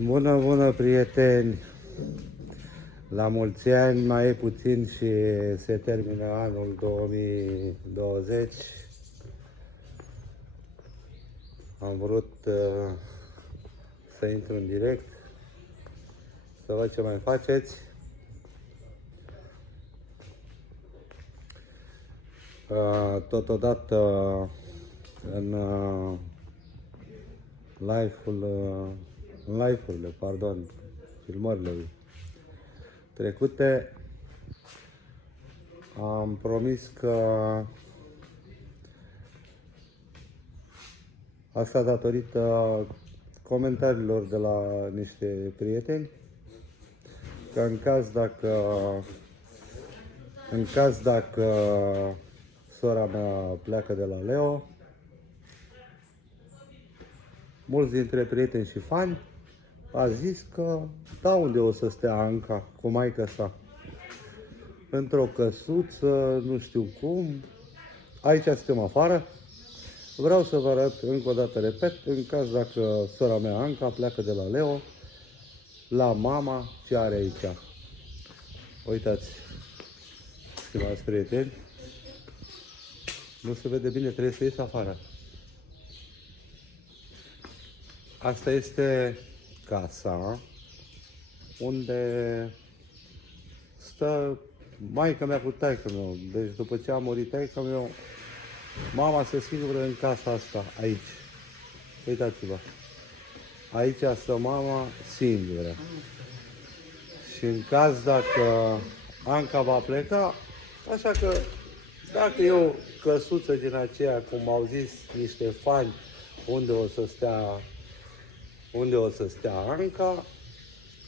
Bună, bună, prieteni! La mulți ani, mai e puțin și se termină anul 2020. Am vrut să intru în direct, să văd ce mai faceți. Totodată în live-urile, filmările trecute, am promis că asta datorită comentariilor de la niște prieteni, că în caz dacă sora mea pleacă de la Leo, mulți dintre prieteni și fani a zis că da, unde o să stea Anca cu maică sa? Într-o căsuță, nu știu cum, aici suntem afară. Vreau să vă arăt încă o dată, repet, în caz dacă sora mea Anca pleacă de la Leo, la mama ce are aici. Uitați, stimați prieteni, nu se vede bine, trebuie să ies afară. Asta este casa unde stă maica mea cu taică-meu. Deci după ce a murit taică-meu, mama se singură în casa asta, aici. Uitați-vă. Aici stă mama singură. Și în caz dacă Anca va pleca, așa că dacă e o căsuță din aceea, cum au zis niște fani, unde o să stea Anca,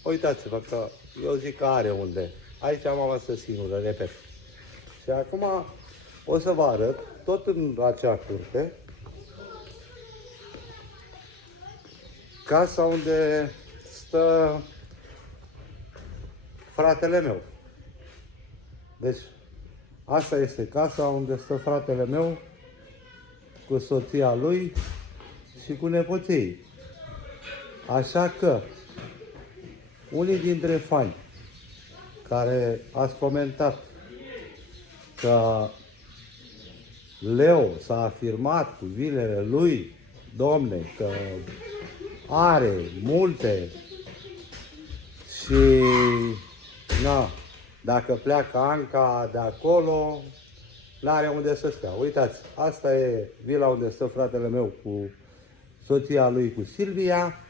uitați-vă că eu zic că are unde. Aici mama stă singură, repet. Și acum o să vă arăt, tot în acea curte, casa unde stă fratele meu. Deci, asta este casa unde stă fratele meu cu soția lui și cu nepoții. Așa că, unii dintre fani care ați comentat că Leo s-a afirmat cu vilele lui, domne, că are multe și dacă pleacă Anca de acolo, n-are unde să stea. Uitați, asta e vila unde stă fratele meu cu soția lui, cu Silvia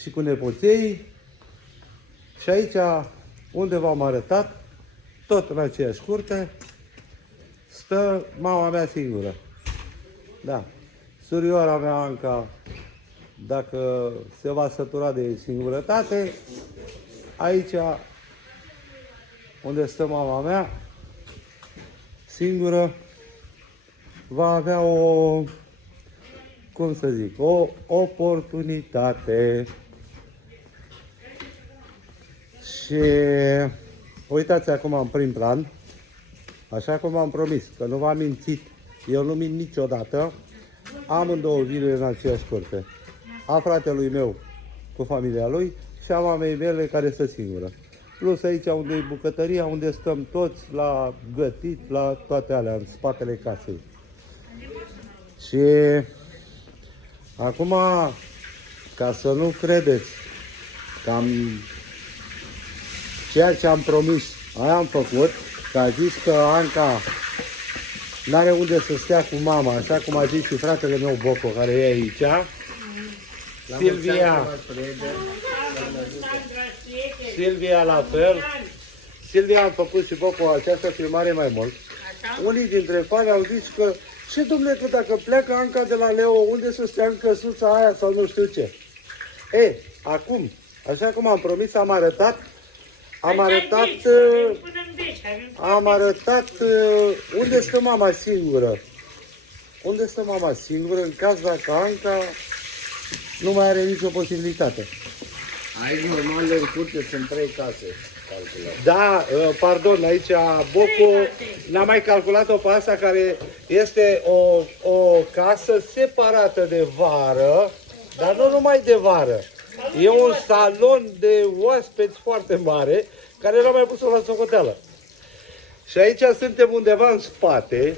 și cu nepoței. Și aici, unde v-am arătat, tot în aceeași curte, stă mama mea singură. Da. Surioara mea, Anca, dacă se va sătura de singurătate, aici, unde stă mama mea, singură, va avea o oportunitate. Și uitați acum în prim plan, așa cum am promis, că nu v-am mințit, eu nu mint niciodată, amândouă vile în aceeași curte. A fratelui meu cu familia lui și a mamei mele care stă singură. Plus aici unde e bucătăria, unde stăm toți la gătit, la toate alea, în spatele casei. Și acum, ca să nu credeți că ceea ce am promis, aia am făcut, că a zis că Anca n-are unde să stea cu mama, așa cum a zis și fratele meu Boco, care e aici. Silvia la fel. Silvia a făcut și Boco această filmare mai mult. Unii dintre fani au zis că ce dom'le, că dacă pleacă Anca de la Leo, unde să stea în căsuța aia sau nu știu ce. Acum, așa cum am promis, am arătat unde stă mama singură. Unde stă mama singură în caz dacă Anca nu mai are nicio posibilitate. Aici normal în curte sunt 3 case. Da, pardon, aici Boco n-a mai calculat-o pe asta, care este o casă separată de vară, dar nu numai de vară. E un salon de oaspeți foarte mare, care l-am mai pus-o la socoteală. Și aici suntem undeva în spate,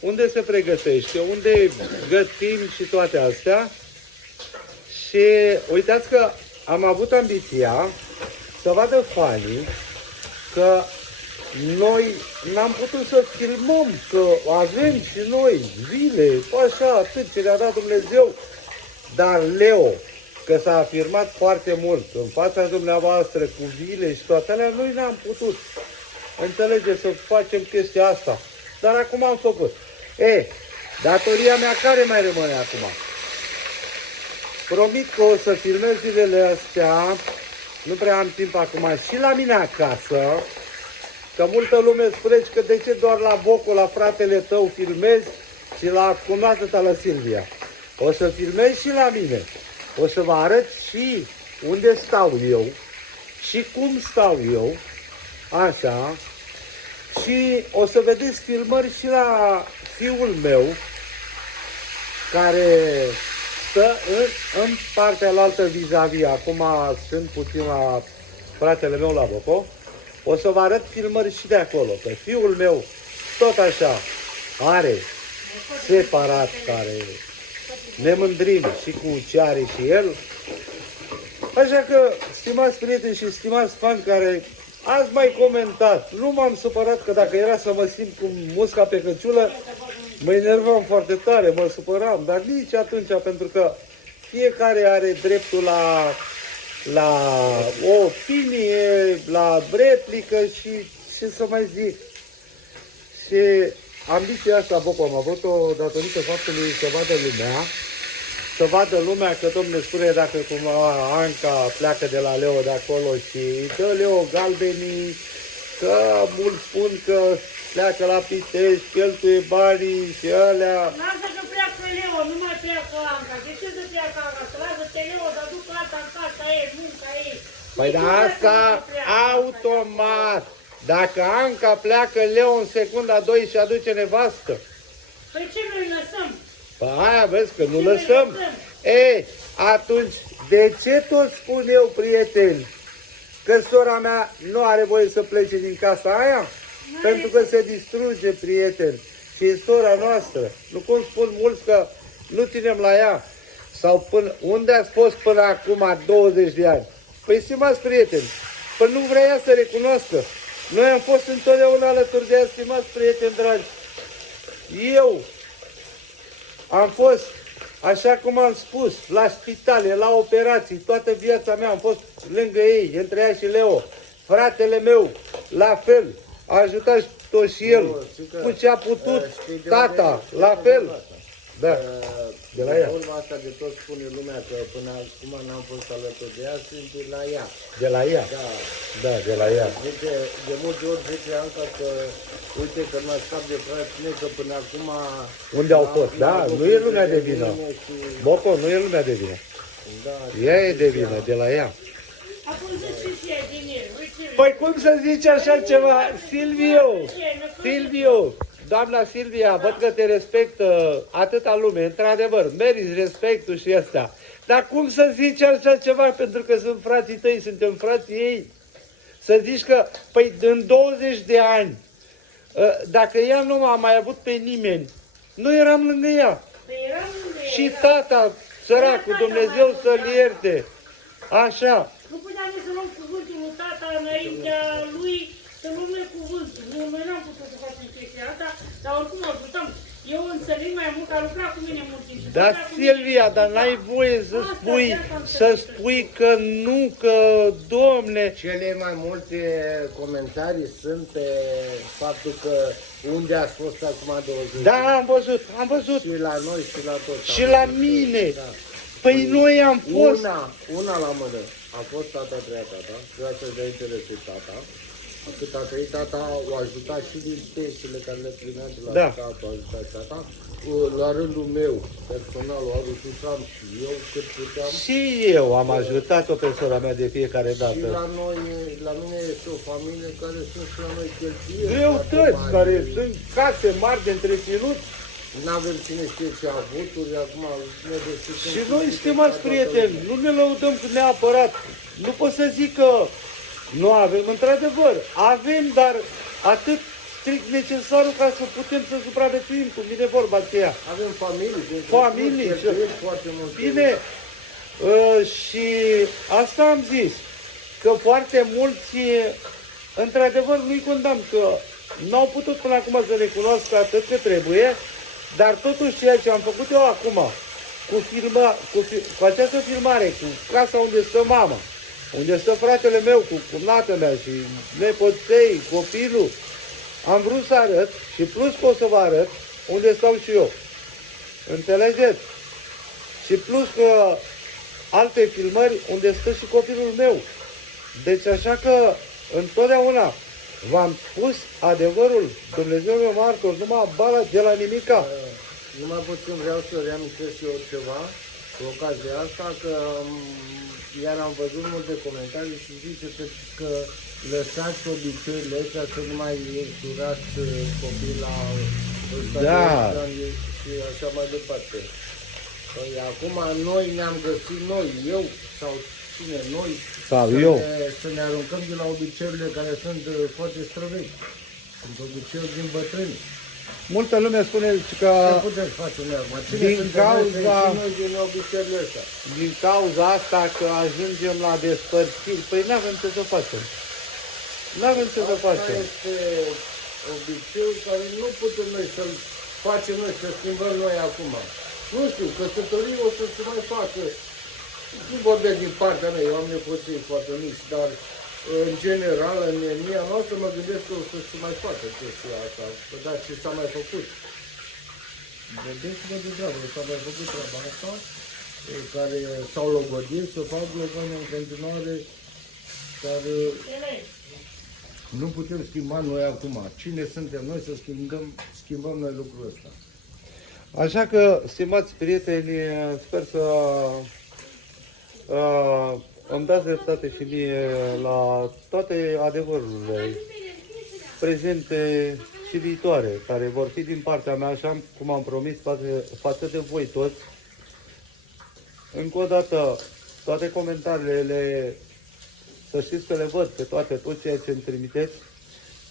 unde se pregătește, unde gătim și toate astea. Și uitați că am avut ambiția să vadă fanii că noi n-am putut să filmăm, că avem și noi vile, așa, atât ce le-a dat Dumnezeu. Dar Leo, că s-a afirmat foarte mult în fața dumneavoastră cu vile și toate alea, noi n-am putut înțelege să facem chestia asta. Dar acum am făcut. Datoria mea care mai rămâne acum? Promit că o să filmez zilele astea, nu prea am timp acum, și la mine acasă, că multă lume spune că de ce doar la Boco, la fratele tău filmezi și la cumnata ta, la Silvia. O să filmez și la mine. O să vă arăt și unde stau eu și cum stau eu, așa, și o să vedeți filmări și la fiul meu, care stă în partea alaltă vis-a-vis. Acum sunt puțin la fratele meu la Boco. O să vă arăt filmări și de acolo, că fiul meu tot așa are separat, care ne mândrim și cu ce are și el. Așa că, stimați prieteni și stimați fani care ați mai comentat, nu m-am supărat, că dacă era să mă simt cu musca pe căciulă, mă enervam foarte tare, mă supăram, dar nici atunci, pentru că fiecare are dreptul la o opinie, la replică și ce să mai zic. Și ambiția asta, Boco, am avut-o datorită faptului să vadă lumea că, domne, spune dacă cumva Anca pleacă de la Leo de acolo și dă Leo galbenii, că mulți spun că pleacă la Pitești, cheltuie banii și alea. Lasă că pleacă Leo, nu mai pleacă Anca. De ce să pleacă Anca? Să lasă-te Leo, dar duc alta în casa ei, munca ei. Păi da, asta automat. Dacă Anca pleacă, Leo în secunda 2 și aduce nevastă. Păi ce noi lăsăm? Păi aia vezi că nu lăsăm. Atunci, de ce tot spun eu, prieteni, că sora mea nu are voie să plece din casa aia? Pentru că se distruge, prieteni. Și e sora noastră. Nu cum spun mulți că nu ținem la ea. Sau până, unde ați fost până acum 20 de ani? Păi, stimați prieteni, păi nu vrea ea să recunoască. Noi am fost întotdeauna alături de ea, stimați prieteni dragi. Eu am fost, așa cum am spus, la spitale, la operații, toată viața mea am fost lângă ei, între ea și Leo. Fratele meu, la fel, a ajutat-o și el, cu ce a putut, tata, la fel. Da, de la ea. Urma asta de tot spune lumea că până acum n-am fost alături de ea, sunt de la ea. De la ea? Da. Da, de la ea. Zice, de multe ori zice Anca că, uite că n-a scap de frații mei, că până acum... Unde au fost? Da, nu e lumea de vină. Boco, nu e lumea de vină. Da. Ea e de vină, de la ea. Acum zici și din el, uite. Păi cum să zici așa ceva? Silviu, doamna Silvia, văd că te respectă atâta lume, într-adevăr, meriți respectul și ăsta. Dar cum să zici așa ceva, pentru că sunt frații tăi, suntem frații ei? Să zici că, păi în 20 de ani, dacă ea nu a mai avut pe nimeni, nu eram lângă ea. Păi eram lângă ea, Și da. tata, săracul, Dumnezeu să-l ierte. Așa. Nu puteam să luăm cuvântul lui tata înaintea lui, să luăm noi cuvântul. Noi n-am putut să facem chestia asta, dar oricum ajutăm. Eu înțeleg mai mult, că a lucrat cu mine mult timp. Da, Silvia, dar n-ai voie să spui că nu, că, domne... Cele mai multe comentarii sunt pe faptul că unde ați fost acum 20 Da, am văzut. Și la noi și la toți. Și la mine. Da. Păi noi am fost... Una la mână. A fost tata treia tata, viața de interese tata. Cât a trăit tata, o ajutat și din pensiile care le primea de la stat, o ajutat tata. La rândul meu, personal, o ajutam și eu cât puteam. Și eu am ajutat-o pe sora mea de fiecare dată. Și la noi, la mine este o familie care sunt și la noi cheltuieli. Greutăți, care sunt case mari de întreținut, n-avem cine știe ce avuturi, acum ne descurcăm. Și noi, stimați prieteni, nu ne lăudăm neapărat. Nu pot să zic că nu avem, într-adevăr. Avem, dar atât strict necesarul ca să putem să supraviețuim, cum vine vorba aceea. Avem familii, Familii, foarte multe. Bine, și asta am zis, că foarte mulți, într-adevăr, nu-i condamn, că n-au putut până acum să recunoască atât cât trebuie, dar totuși ceea ce am făcut eu acum, cu această filmare, cu casa unde stă mama, unde stă fratele meu, cu cumnata mea și nepoței, copilul, am vrut să arăt și plus că o să vă arăt unde stau și eu. Înțelegeți? Și plus că alte filmări unde stă și copilul meu. Deci așa că întotdeauna v-am spus adevărul, Dumnezeu meu martor, nu m-a balat de la nimica. Numai puțin vreau să reamintesc și eu ceva cu ocazia asta, că iar am văzut multe comentarii și ziceți că lăsați obiceiurile astea să nu mai surați copii la vârsta de 8 ani și așa mai departe. Păi acum noi ne-am găsit eu sau cine, noi, să ne aruncăm de la obiceiurile care sunt foarte străvechi. Sunt obiceiuri din bătrâni. Multă lume spune că Ce putem face noi acum? Cine din sunt cauza, noi din obiceiurile astea? din cauza asta că ajungem la despărțiri, păi n-avem ce să facem. N-avem ce să facem. Asta este obiceiul care nu putem noi să-l facem noi, să schimbăm noi acum. Nu știu, căsătorii o să se mai facă. Nu vorbesc din partea mea, eu am nepoții foarte mici, dar în general, în etnia noastră, mă gândesc că o să se mai facă chestia asta. Dar ce s-a mai făcut? Vedeți-vă de dragă, s-a mai făcut treaba asta, care s-au logodit, să fac logoni în continuare, dar nu putem schimba noi acum. Cine suntem noi să schimbăm noi lucrul ăsta? Așa că, stimați prieteni, sper să îmi dați dreptate și mie la toate adevărurile prezente și viitoare, care vor fi din partea mea, așa cum am promis față de voi toți. Încă o dată, toate comentariile, să știți că le văd pe toate, tot ceea ce îmi trimiteți,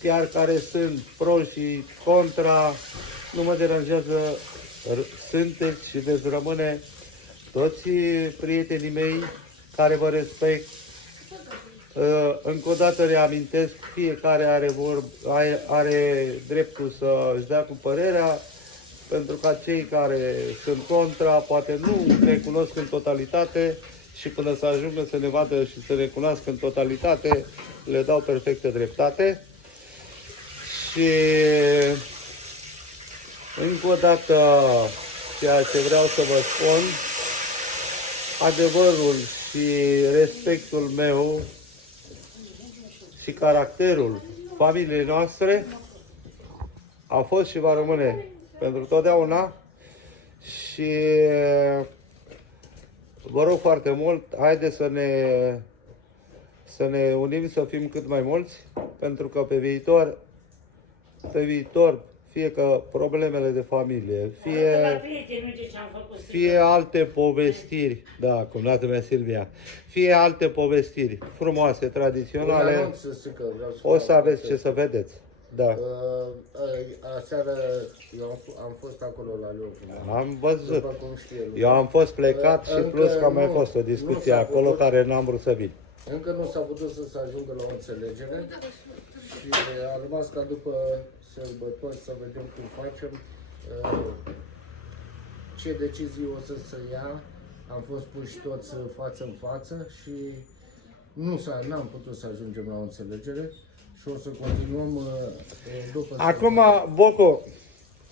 chiar care sunt pro și contra, nu mă deranjează, sunteți și veți rămâne toți prietenii mei care vă respect. Încă o dată reamintesc, fiecare are dreptul să își dea cu părerea, pentru că cei care sunt contra poate nu recunosc în totalitate și până să ajungă să ne vadă și să recunoască în totalitate, le dau perfectă dreptate. Și încă o dată, ceea ce vreau să vă spun, adevărul și respectul meu și caracterul familiei noastre a fost și va rămâne pentru totdeauna și vă rog foarte mult, haideți să ne unim, să fim cât mai mulți, pentru că pe viitor, fie că problemele de familie, fie alte povestiri, da, cumnata mea Silvia, fie alte povestiri frumoase, tradiționale, o să aveți ce să vedeți. Da. Aseară eu am fost acolo la loc. Am văzut. Eu am fost plecat și plus că a mai fost o discuție acolo care n-am vrut să vin. Încă nu s-a putut să se ajungă la o înțelegere și a rămas ca după sărbători să vedem cum facem, ce decizii o să se ia. Am fost puși toți față în față și n-am putut să ajungem la o înțelegere și o să continuăm după. Acum, Boco,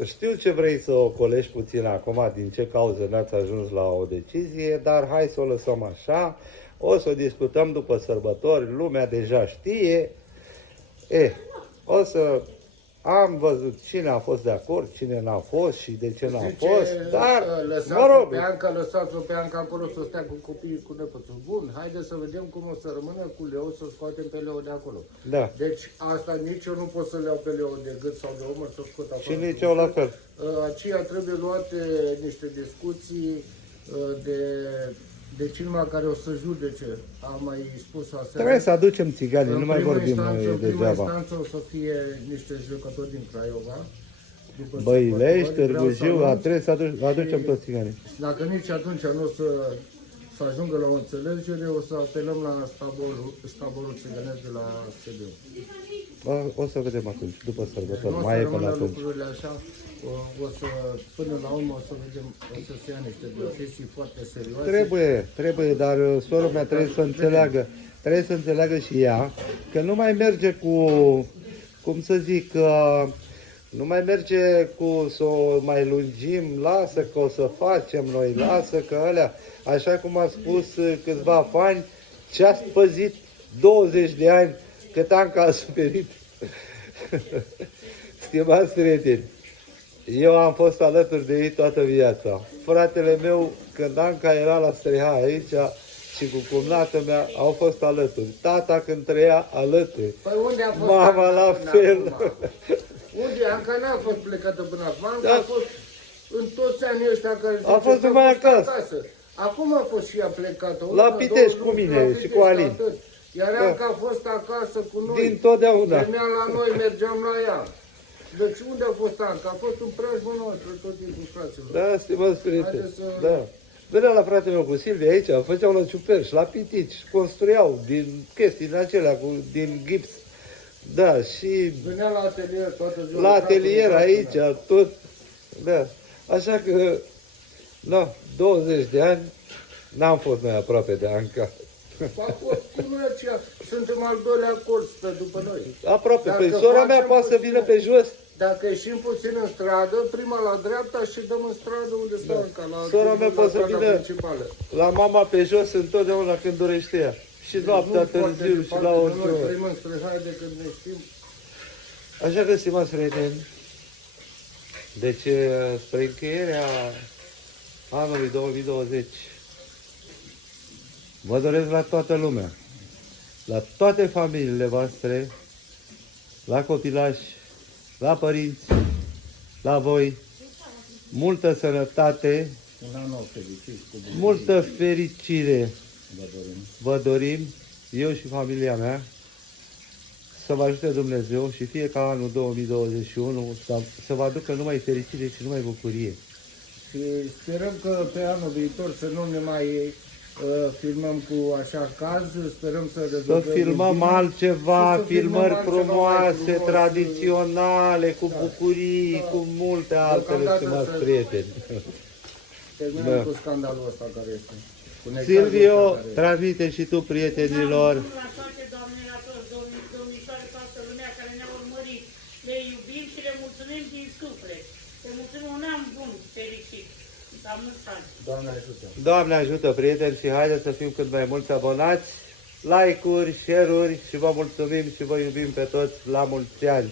știu ce vrei să ocolești puțin acum, din ce cauză n-ați ajuns la o decizie, dar hai să o lăsăm așa, o să o discutăm după sărbători, lumea deja știe, o să am văzut cine a fost de acord, cine n-a fost și de ce n-a Zice, fost, dar, lăsați-o mă rog, pe Anca, lăsați-o pe Anca acolo să stea cu copiii, cu nepoțul. Bun, haideți să vedem cum o să rămână cu Leo, să scoatem pe Leo de acolo. da, Deci asta nici eu nu pot să le iau pe Leo de gât sau de omăr să scot afară. și nici eu la fel. Aceea trebuie luate niște discuții de cineva care o să judece. Am mai spus aseară. Trebuie să aducem țiganii, În nu mai prima vorbim instanță, în prima degeaba. instanță o să fie niște judecători din Craiova. după Băilești, sărbători. Târgu Vreau să Jiu, anunț trebuie să aducem și- toți țiganii. Dacă nici atunci nu o să ajungă la o înțelegere, o să apelăm la staborul țigănesc de la CDU. O să vedem atunci, după sărbători, Nu o mai să e până rămână atunci. lucrurile așa, o să, până la urmă o să vedem, o să se ia niște decizii foarte serioase. Trebuie, dar sora mea trebuie să înțeleagă și ea că nu mai merge cu, cum să zic, nu mai merge cu să o mai lungim, lasă că o să facem noi, lasă că alea, așa cum a spus câțiva fani, ce-a spăzit 20 de ani cât Anca a suferit. Stimați prieteni, eu am fost alături de ei toată viața. Fratele meu, când Anca era la Streha aici și cu cumnata mea, au fost alături. Tata când trăia alături. Păi unde a fost Mama Anca la până fel. acum? Unde? Anca n-a fost plecată până acum. Anca Da. a fost în toți anii ăștia care A fost numai acasă. Acum a fost și ea plecată. La Una, Pitești două cu luni, mine la și Pitești, cu Alin. atât. Iar Da. Anca a fost acasă cu noi. Din totdeauna. Venea la noi, mergeam la ea. Deci unde a fost Anca? A fost în preajma noastră tot timpul, fraților. Da, stimați prieteni. Haideți să- Da. Venea la fratele meu cu Silvia aici, făceau la ciuperci, la pitici, construiau din chestii din acelea, din gips. Da, și Venea la atelier toată ziua. la lucra cu atelier nevastă aici, mea. tot. Da. Așa că, da, 20 de ani n-am fost mai aproape de Anca. A fost tineri aceia. Suntem al doilea colț pe după noi. Aproape. Dacă Păi sora mea facem poate să puțin- vină pe jos. Dacă ieșim puțin în stradă, prima la dreapta și dăm în stradă unde stau Anca, la, Sora mea la poate să strada vină principală. la mama pe jos întotdeauna când dorește ea. Și noaptea Nu foarte târziu și departe la de orice noi, oră. trăim în Străhai de când ne știm. Așa că, stimați prieteni, deci spre încheierea anului 2020 vă doresc la toată lumea, la toate familiile voastre, la copilași, la părinți, la voi, multă sănătate, Un an nou fericit cu bine. multă fericire Vă dorim. vă dorim, eu și familia mea, să vă ajute Dumnezeu și fie ca anul 2021 să vă aducă numai fericire și numai bucurie. Și sperăm că pe anul viitor să nu ne mai filmăm cu așa caz, sperăm să Să rezolvăm. filmăm bine altceva, și să filmăm filmări altceva mai frumoase, frumos. tradiționale, cu bucurii, Da. cu multe altele, Deocamdată stimați să- prieteni. Terminăm Da. cu scandalul ăsta care este. Cu necazul Silvio, ăsta care este. transmite și tu prietenilor. La toate, Doamne, la toți domnișoare, toată lumea care ne-a urmărit. Le iubim și le mulțumim din suflet. Le mulțumim un an bun, fericit. La mulți ani. Doamne ajută. Doamne ajută, prieteni, și haideți să fim cât mai mulți abonați, like-uri, share-uri și vă mulțumim și vă iubim pe toți la mulți ani.